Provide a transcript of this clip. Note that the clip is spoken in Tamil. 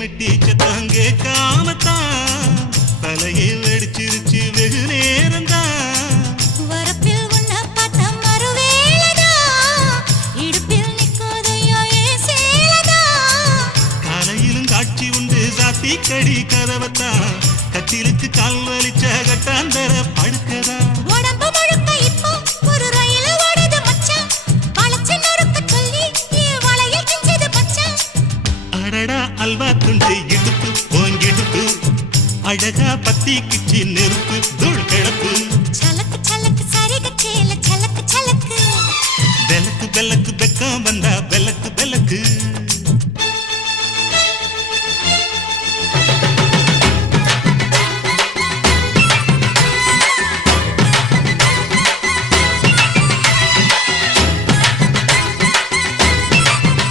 மெட்டி சத்தம் கேட்காமத்தான் தலையை வெடிச்சிருச்சு வெகு நேரம்தான். வரப்பில் உன்ன பார்த்த மறுவேளதா இடுப்பில் நிற்குதையோ ஏன் சேலதா. காலையிலும் காட்சி உண்டு சாத்தி கடி கதவத்தான் கட்டிலுக்கு கால் வலிச்ச கட்டாந்தர படுக்கதா. உடம்பு முழுக்க இப்போ ஒரு ரயில் ஓடுது மச்சான். வளைச்சு நொறுக்க சொல்லி என் வளையல் கிஞ்சது மச்சான். அடடா அல்வா துண்டு இடுப்பு போங்கிடுப்பு அழகா பத்தி கிச்சி நெருப்பு தூள் கிடப்பு. சலக்கு சலக்கு சரிக சேல சலக்கு சலக்கு பெலக்கு பெலக்கு பெக்கம் வந்தா பெலக்கு பெலக்கு